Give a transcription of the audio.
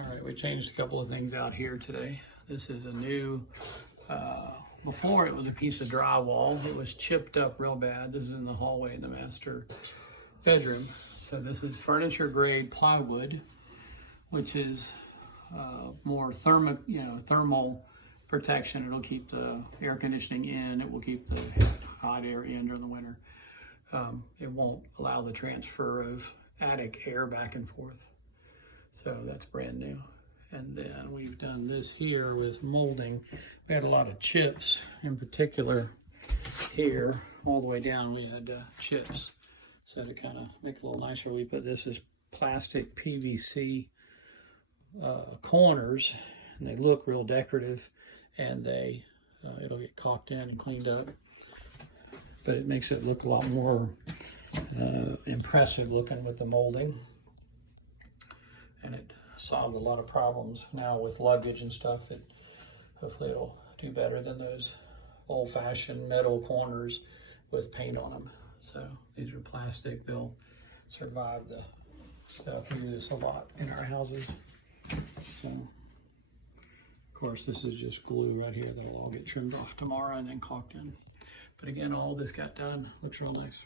All right, we changed a couple of things out here today. This is a new, before it was a piece of drywall. It was chipped up real bad. This is in the hallway in the master bedroom. So this is furniture grade plywood, which is more thermal protection. It'll keep the air conditioning in. It will keep the hot air in during the winter. It won't allow the transfer of attic air back and forth. So that's brand new. And then we've done this here with molding. We had a lot of chips, in particular here, all the way down we had chips. So to kind of make it a little nicer, we put this as plastic PVC corners, and they look real decorative, and it'll get caulked in and cleaned up. But it makes it look a lot more impressive looking with the molding. And it solved a lot of problems now with luggage and stuff. Hopefully it'll do better than those old-fashioned metal corners with paint on them. So these are plastic. They'll survive the stuff. We do this a lot in our houses. So, of course, this is just glue right here. That'll all get trimmed off tomorrow and then caulked in. But again, all this got done. Looks real nice.